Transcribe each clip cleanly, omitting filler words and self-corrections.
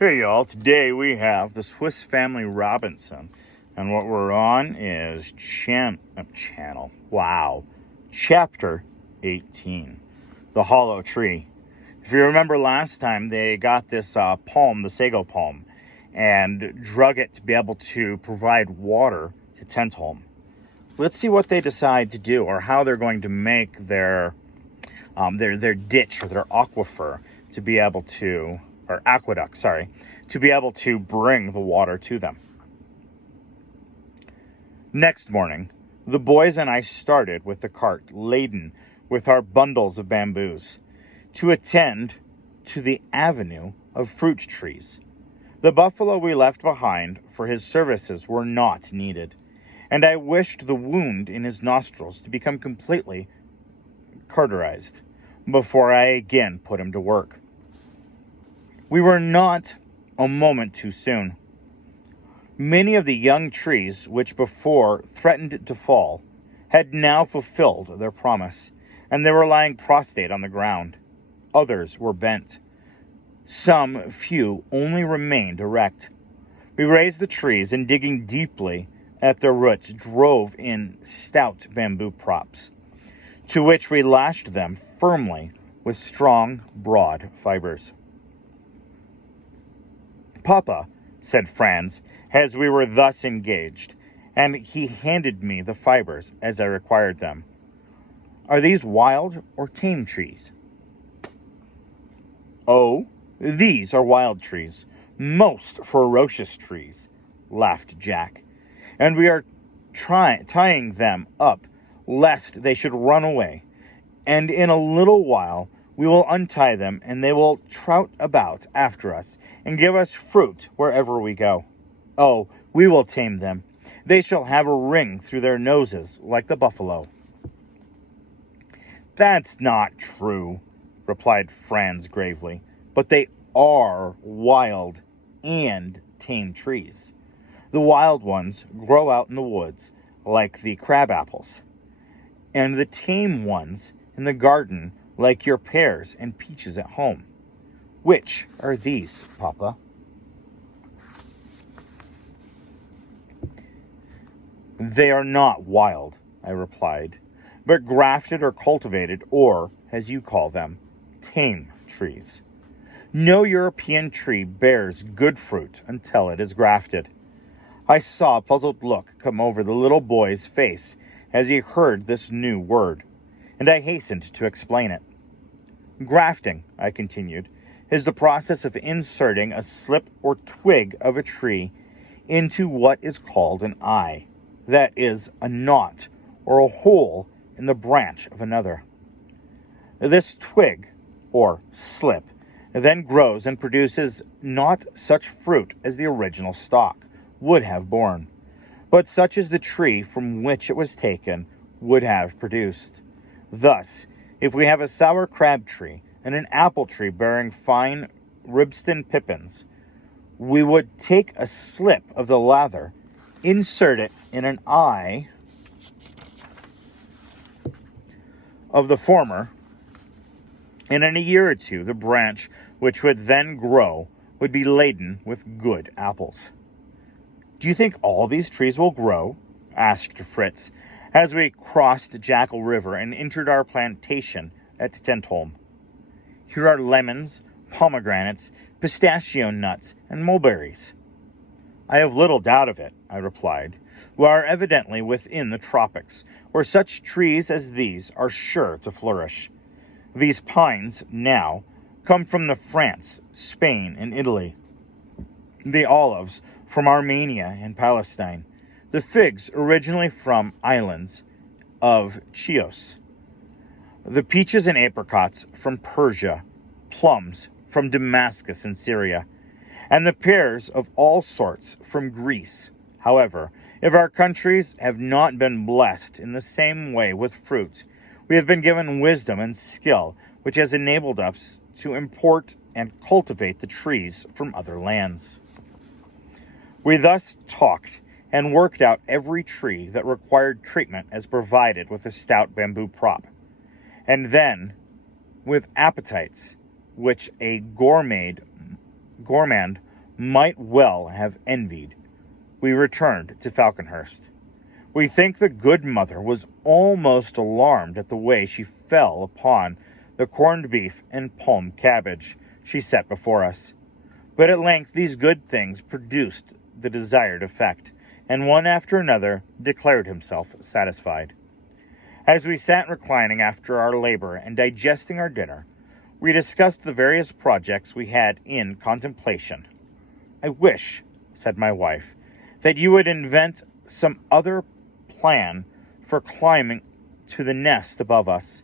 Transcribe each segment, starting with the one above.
Hey y'all, today we have the Swiss Family Robinson, and what we're on is Chapter 18, The Hollow Tree. If you remember last time, they got this palm, the sago palm, and drug it to be able to provide water to Tentholm. Let's see what they decide to do, or how they're going to make their ditch or their aquifer to be able to, or aqueduct, sorry, to be able to bring the water to them. Next morning, the boys and I started with the cart laden with our bundles of bamboos to attend to the avenue of fruit trees. The buffalo we left behind for his services were not needed, and I wished the wound in his nostrils to become completely cauterized before I again put him to work. We were not a moment too soon. Many of the young trees which before threatened to fall had now fulfilled their promise, and they were lying prostrate on the ground. Others were bent. Some few only remained erect. We raised the trees, and digging deeply at their roots, drove in stout bamboo props, to which we lashed them firmly with strong, broad fibers. "Papa," said Franz, as we were thus engaged, and he handed me the fibers as I required them, "are these wild or tame trees?" "Oh, these are wild trees, most ferocious trees," laughed Jack, "and we are tying them up lest they should run away, and in a little while we will untie them, and they will trot about after us and give us fruit wherever we go. Oh, we will tame them. They shall have a ring through their noses like the buffalo." "That's not true," replied Franz gravely, "but they are wild and tame trees. The wild ones grow out in the woods like the crab apples, and the tame ones in the garden like your pears and peaches at home. Which are these, Papa?" "They are not wild," I replied, "but grafted or cultivated, or, as you call them, tame trees. No European tree bears good fruit until it is grafted." I saw a puzzled look come over the little boy's face as he heard this new word, and I hastened to explain it. "Grafting," I continued, "is the process of inserting a slip or twig of a tree into what is called an eye, that is, a knot or a hole in the branch of another. This twig, or slip, then grows and produces not such fruit as the original stalk would have borne, but such as the tree from which it was taken would have produced. Thus, if we have a sour crab tree and an apple tree bearing fine Ribston pippins, we would take a slip of the latter, insert it in an eye of the former, and in a year or two the branch which would then grow would be laden with good apples." "Do you think all these trees will grow?" asked Fritz, as we crossed Jackal River and entered our plantation at Tentholm. "Here are lemons, pomegranates, pistachio nuts, and mulberries." "I have little doubt of it," I replied. "We are evidently within the tropics, where such trees as these are sure to flourish. These pines, now, come from France, Spain, and Italy. The olives from Armenia and Palestine. The figs originally from islands of Chios. The peaches and apricots from Persia, plums from Damascus and Syria, and the pears of all sorts from Greece. However, if our countries have not been blessed in the same way with fruit, we have been given wisdom and skill which has enabled us to import and cultivate the trees from other lands." We thus talked and worked out every tree that required treatment as provided with a stout bamboo prop, and then, with appetites which a gourmand might well have envied, we returned to Falconhurst. We think the good mother was almost alarmed at the way she fell upon the corned beef and palm cabbage she set before us. But at length these good things produced the desired effect, and one after another declared himself satisfied. As we sat reclining after our labor and digesting our dinner, we discussed the various projects we had in contemplation. "I wish," said my wife, "that you would invent some other plan for climbing to the nest above us.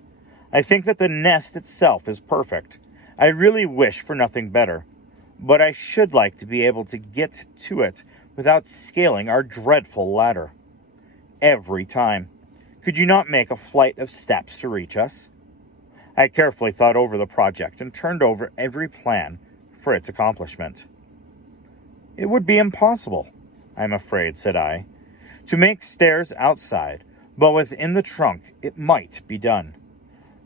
I think that the nest itself is perfect. I really wish for nothing better, but I should like to be able to get to it without scaling our dreadful ladder every time. Could you not make a flight of steps to reach us?" I carefully thought over the project and turned over every plan for its accomplishment. "It would be impossible, I'm afraid," said I, "to make stairs outside, but within the trunk it might be done.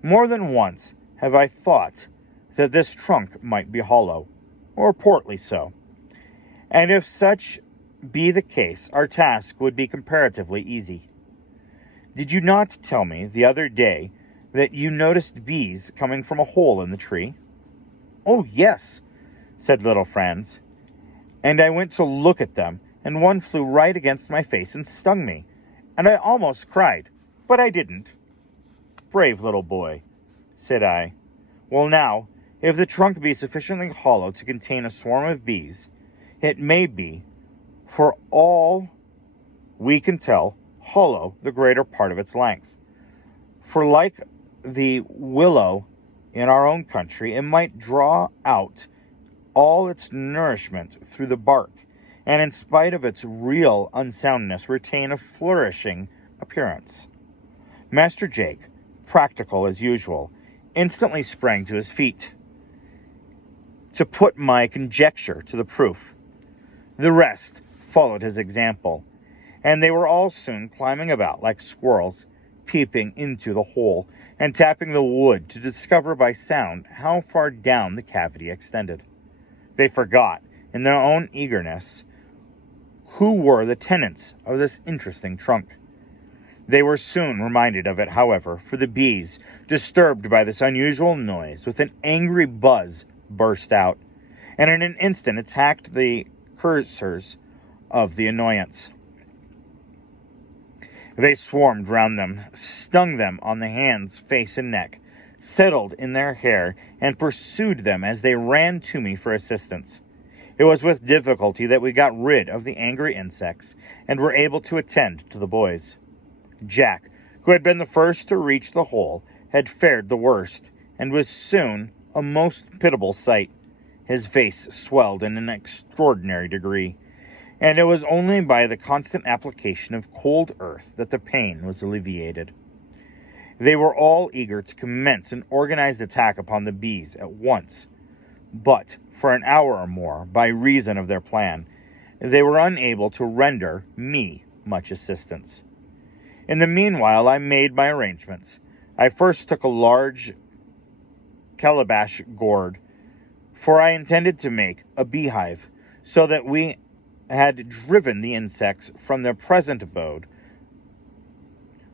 More than once have I thought that this trunk might be hollow, or partly so, and if such be the case, our task would be comparatively easy. Did you not tell me the other day that you noticed bees coming from a hole in the tree?" "Oh, yes," said little Franz, "and I went to look at them, and one flew right against my face and stung me, and I almost cried, but I didn't." "Brave little boy," said I. "Well now, if the trunk be sufficiently hollow to contain a swarm of bees, it may be, for all we can tell, hollow the greater part of its length. For like the willow in our own country, it might draw out all its nourishment through the bark, and in spite of its real unsoundness, retain a flourishing appearance." Master Jake, practical as usual, instantly sprang to his feet to put my conjecture to the proof. The rest followed his example, and they were all soon climbing about like squirrels, peeping into the hole and tapping the wood to discover by sound how far down the cavity extended. They forgot, in their own eagerness, who were the tenants of this interesting trunk. They were soon reminded of it, however, for the bees, disturbed by this unusual noise, with an angry buzz burst out, and in an instant attacked the cursors of the annoyance. They swarmed round them, stung them on the hands, face, and neck, settled in their hair, and pursued them as they ran to me for assistance. It was with difficulty that we got rid of the angry insects, and were able to attend to the boys. Jack, who had been the first to reach the hole, had fared the worst, and was soon a most pitiable sight. His face swelled in an extraordinary degree, and it was only by the constant application of cold earth that the pain was alleviated. They were all eager to commence an organized attack upon the bees at once, but for an hour or more, by reason of their plan, they were unable to render me much assistance. In the meanwhile, I made my arrangements. I first took a large calabash gourd, for I intended to make a beehive, so that we had driven the insects from their present abode,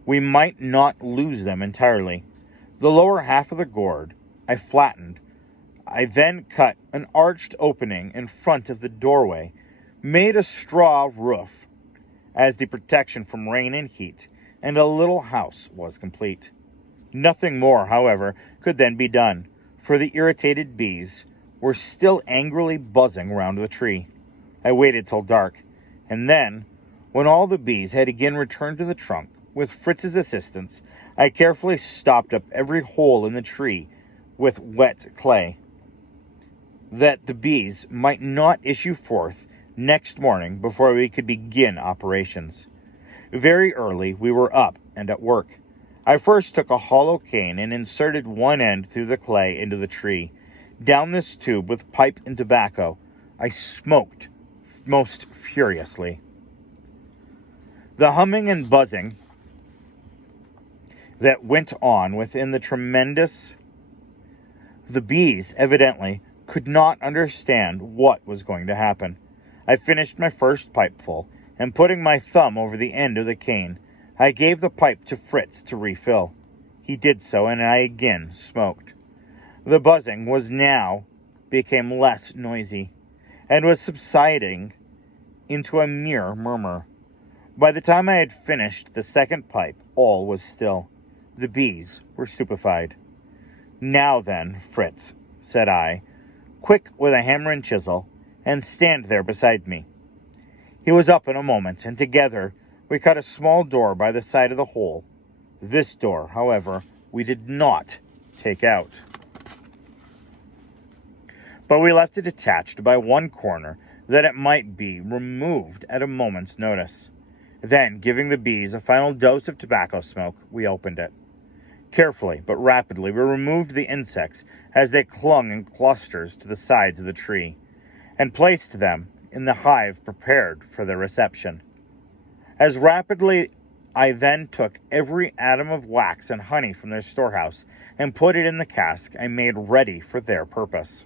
we might not lose them entirely. The lower half of the gourd I flattened. I then cut an arched opening in front of the doorway, made a straw roof as the protection from rain and heat, and a little house was complete. Nothing more, however, could then be done, for the irritated bees were still angrily buzzing round the tree. I waited till dark, and then, when all the bees had again returned to the trunk, with Fritz's assistance, I carefully stopped up every hole in the tree with wet clay, that the bees might not issue forth next morning before we could begin operations. Very early we were up and at work. I first took a hollow cane and inserted one end through the clay into the tree. Down this tube, with pipe and tobacco, I smoked most furiously. The humming and buzzing that went on within the bees evidently could not understand what was going to happen. I finished my first pipeful, and putting my thumb over the end of the cane, I gave the pipe to Fritz to refill. He did so, and I again smoked. The buzzing was now became less noisy, and was subsiding into a mere murmur. By the time I had finished the second pipe, all was still. The bees were stupefied. "Now then, Fritz," said I, "quick with a hammer and chisel, and stand there beside me." He was up in a moment, and together we cut a small door by the side of the hole. This door, however, we did not take out, but we left it attached by one corner that it might be removed at a moment's notice. Then, giving the bees a final dose of tobacco smoke, we opened it. Carefully but rapidly, we removed the insects as they clung in clusters to the sides of the tree, and placed them in the hive prepared for their reception. As rapidly, I then took every atom of wax and honey from their storehouse and put it in the cask I made ready for their purpose.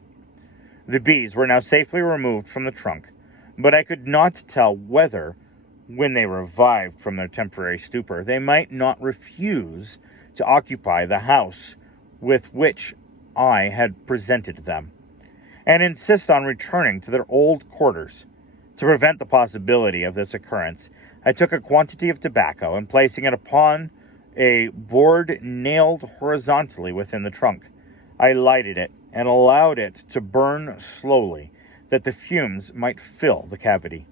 The bees were now safely removed from the trunk, but I could not tell whether, when they revived from their temporary stupor, they might not refuse to occupy the house with which I had presented them, and insist on returning to their old quarters. To prevent the possibility of this occurrence, I took a quantity of tobacco, and placing it upon a board nailed horizontally within the trunk, I lighted it and allowed it to burn slowly, that the fumes might fill the cavity.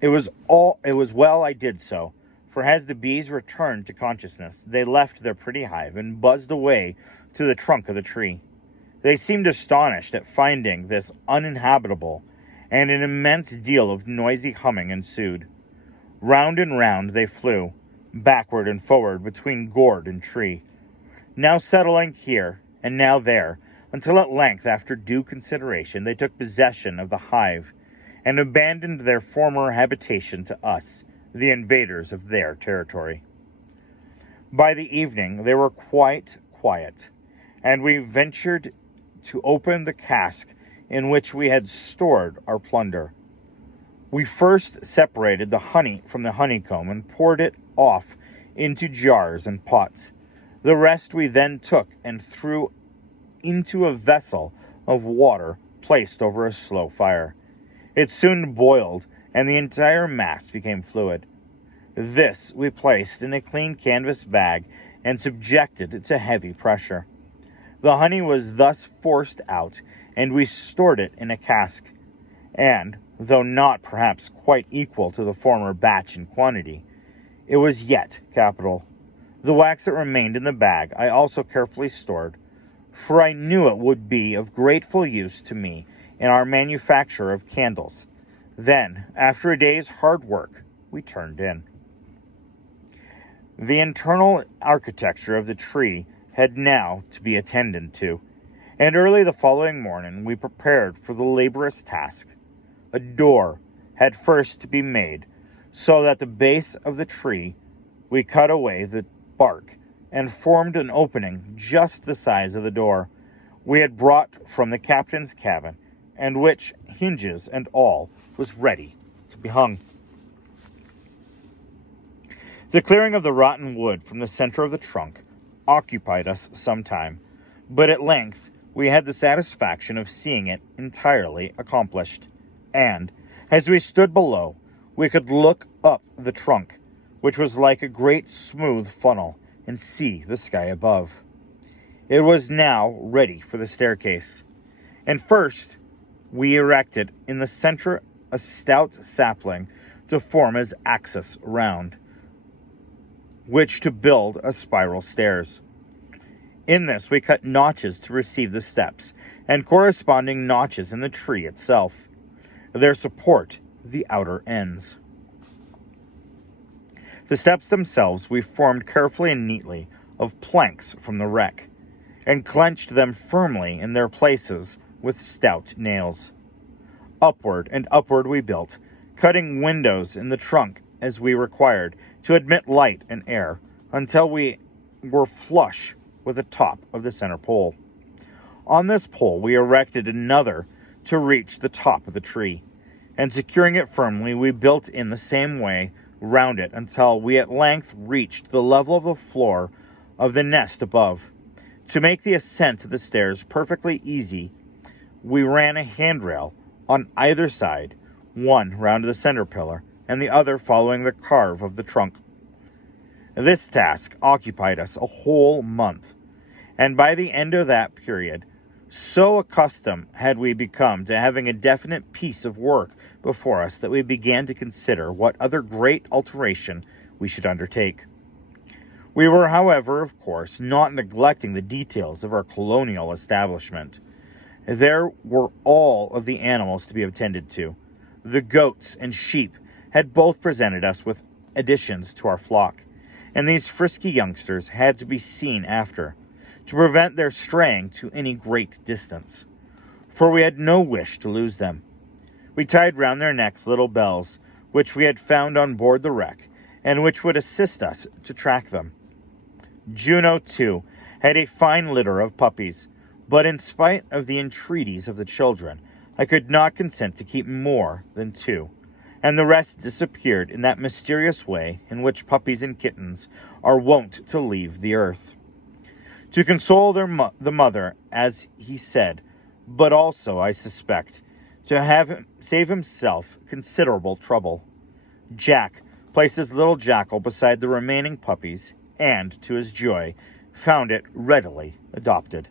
It was well I did so, for as the bees returned to consciousness, they left their pretty hive and buzzed away to the trunk of the tree. They seemed astonished at finding this uninhabitable, and an immense deal of noisy humming ensued. Round and round they flew, backward and forward between gourd and tree, now settling here and now there, until at length, after due consideration, they took possession of the hive, and abandoned their former habitation to us, the invaders of their territory. By the evening they were quite quiet, and we ventured to open the cask in which we had stored our plunder. We first separated the honey from the honeycomb and poured it off into jars and pots. The rest we then took and threw into a vessel of water placed over a slow fire. It soon boiled, and the entire mass became fluid. This we placed in a clean canvas bag and subjected to heavy pressure. The honey was thus forced out, and we stored it in a cask, and, though not perhaps quite equal to the former batch in quantity, it was yet capital. The wax that remained in the bag I also carefully stored, for I knew it would be of grateful use to me in our manufacture of candles. Then, after a day's hard work, we turned in. The internal architecture of the tree had now to be attended to, and early the following morning we prepared for the laborious task. A door had first to be made, so that the base of the tree we cut away the bark and formed an opening just the size of the door we had brought from the captain's cabin, and which, hinges and all, was ready to be hung. The clearing of the rotten wood from the center of the trunk occupied us some time, but at length we had the satisfaction of seeing it entirely accomplished, and, as we stood below, we could look up the trunk, which was like a great smooth funnel, and see the sky above. It was now ready for the staircase, and first we erected in the center a stout sapling to form as axis round, which to build a spiral stairs. In this we cut notches to receive the steps, and corresponding notches in the tree itself. Their support the outer ends. The steps themselves we formed carefully and neatly of planks from the wreck, and clenched them firmly in their places with stout nails. Upward and upward we built, cutting windows in the trunk as we required to admit light and air, until we were flush with the top of the center pole. On this pole, we erected another to reach the top of the tree, and securing it firmly, we built in the same way round it until we at length reached the level of the floor of the nest above. To make the ascent to the stairs perfectly easy, we ran a handrail on either side, one round the center pillar, and the other following the carve of the trunk. This task occupied us a whole month, and by the end of that period, so accustomed had we become to having a definite piece of work before us that we began to consider what other great alteration we should undertake. We were, however, of course, not neglecting the details of our colonial establishment. There were all of the animals to be attended to. The goats and sheep had both presented us with additions to our flock, and these frisky youngsters had to be seen after, to prevent their straying to any great distance, for we had no wish to lose them. We tied round their necks little bells, which we had found on board the wreck, and which would assist us to track them. Juno, too, had a fine litter of puppies, but in spite of the entreaties of the children, I could not consent to keep more than 2, and the rest disappeared in that mysterious way in which puppies and kittens are wont to leave the earth. To console the mother, as he said, but also, I suspect, to have him save himself considerable trouble. Jack placed his little jackal beside the remaining puppies, and, to his joy, found it readily adopted.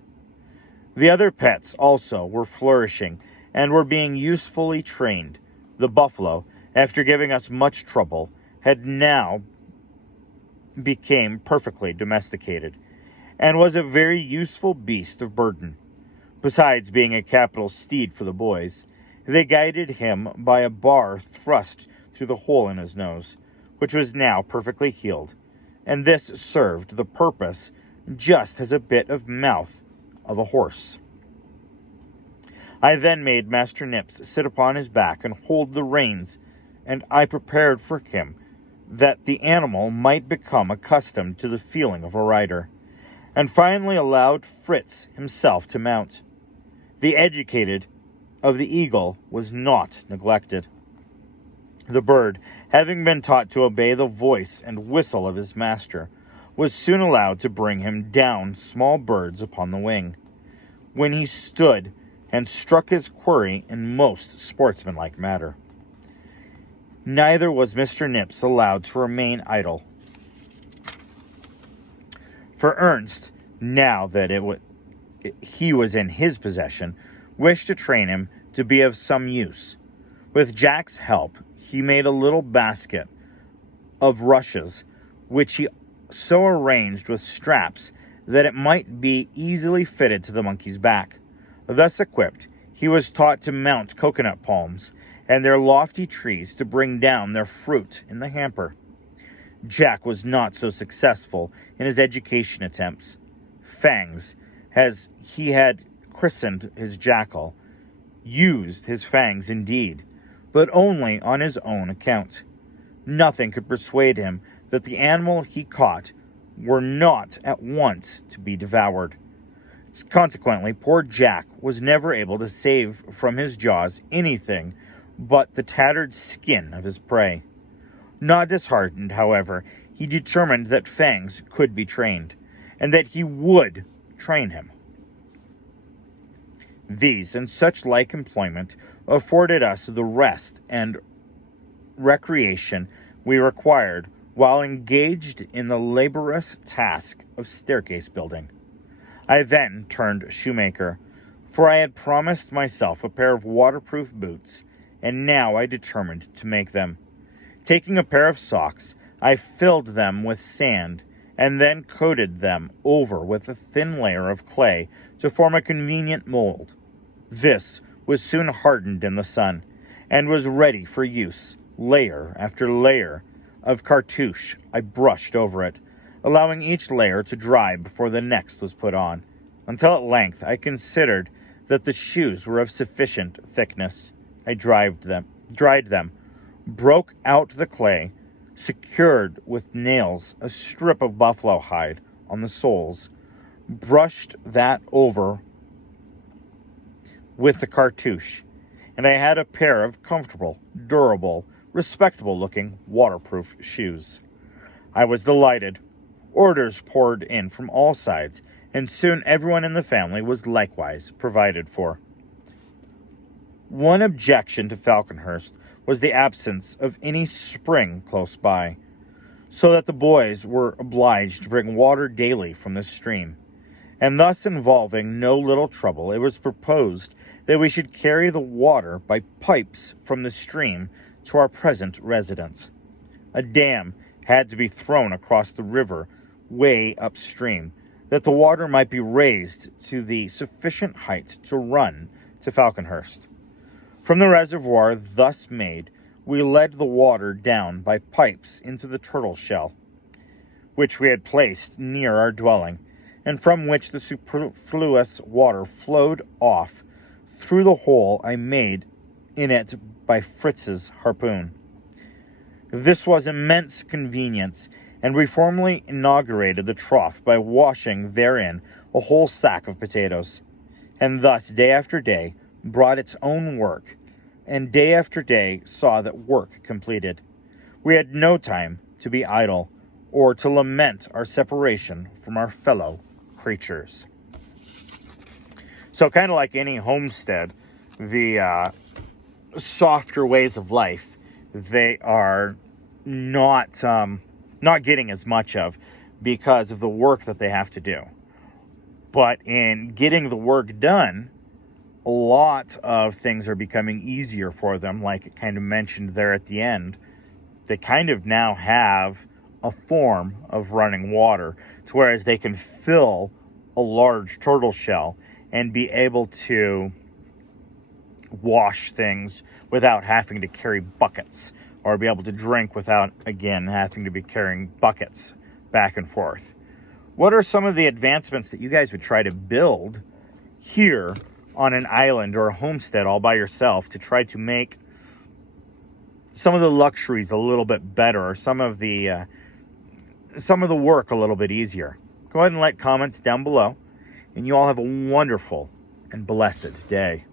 The other pets also were flourishing and were being usefully trained. The buffalo, after giving us much trouble, had now become perfectly domesticated, and was a very useful beast of burden. Besides being a capital steed for the boys, they guided him by a bar thrust through the hole in his nose, which was now perfectly healed, and this served the purpose just as a bit of mouth of a horse. I then made Master Nips sit upon his back and hold the reins, and I prepared for him that the animal might become accustomed to the feeling of a rider, and finally allowed Fritz himself to mount. The educated of the eagle was not neglected. The bird, having been taught to obey the voice and whistle of his master, was soon allowed to bring him down small birds upon the wing, when he stood and struck his quarry in most sportsmanlike manner. Neither was Mr. Nips allowed to remain idle, for Ernst, now that he was in his possession, wished to train him to be of some use. With Jack's help, he made a little basket of rushes, which he so arranged with straps that it might be easily fitted to the monkey's back. Thus equipped, he was taught to mount coconut palms and their lofty trees to bring down their fruit in the hamper. Jack was not so successful in his education attempts. Fangs, as he had christened his jackal, used his fangs indeed, but only on his own account. Nothing could persuade him that the animal he caught were not at once to be devoured. Consequently, poor Jack was never able to save from his jaws anything but the tattered skin of his prey. Not disheartened, however, he determined that Fangs could be trained, and that he would train him. These and such like employment afforded us the rest and recreation we required while engaged in the laborious task of staircase building. I then turned shoemaker, for I had promised myself a pair of waterproof boots, and now I determined to make them. Taking a pair of socks, I filled them with sand, and then coated them over with a thin layer of clay to form a convenient mold. This was soon hardened in the sun, and was ready for use. Layer after layer of cartouche I brushed over it, allowing each layer to dry before the next was put on, until at length I considered that the shoes were of sufficient thickness. I dried them, broke out the clay, secured with nails a strip of buffalo hide on the soles, brushed that over with the cartouche, and I had a pair of comfortable, durable, respectable-looking waterproof shoes. I was delighted. Orders poured in from all sides, and soon everyone in the family was likewise provided for. One objection to Falconhurst was the absence of any spring close by, so that the boys were obliged to bring water daily from the stream, and thus involving no little trouble, it was proposed that we should carry the water by pipes from the stream to our present residence. A dam had to be thrown across the river way upstream, that the water might be raised to the sufficient height to run to Falconhurst. From the reservoir thus made, we led the water down by pipes into the turtle shell, which we had placed near our dwelling, and from which the superfluous water flowed off through the hole I made in it by Fritz's harpoon. This was immense convenience, and we formally inaugurated the trough by washing therein a whole sack of potatoes, and thus day after day brought its own work, and day after day saw that work completed. We had no time to be idle, or to lament our separation from our fellow creatures. So kind of like any homestead, the softer ways of life, they are not getting as much of because of the work that they have to do. But in getting the work done, a lot of things are becoming easier for them, like it kind of mentioned there at the end. They kind of now have a form of running water, to whereas they can fill a large turtle shell and be able to wash things without having to carry buckets, or be able to drink without, again, having to be carrying buckets back and forth. What are some of the advancements that you guys would try to build here on an island or a homestead all by yourself to try to make some of the luxuries a little bit better, or some of the work a little bit easier? Go ahead and let comments down below, and you all have a wonderful and blessed day.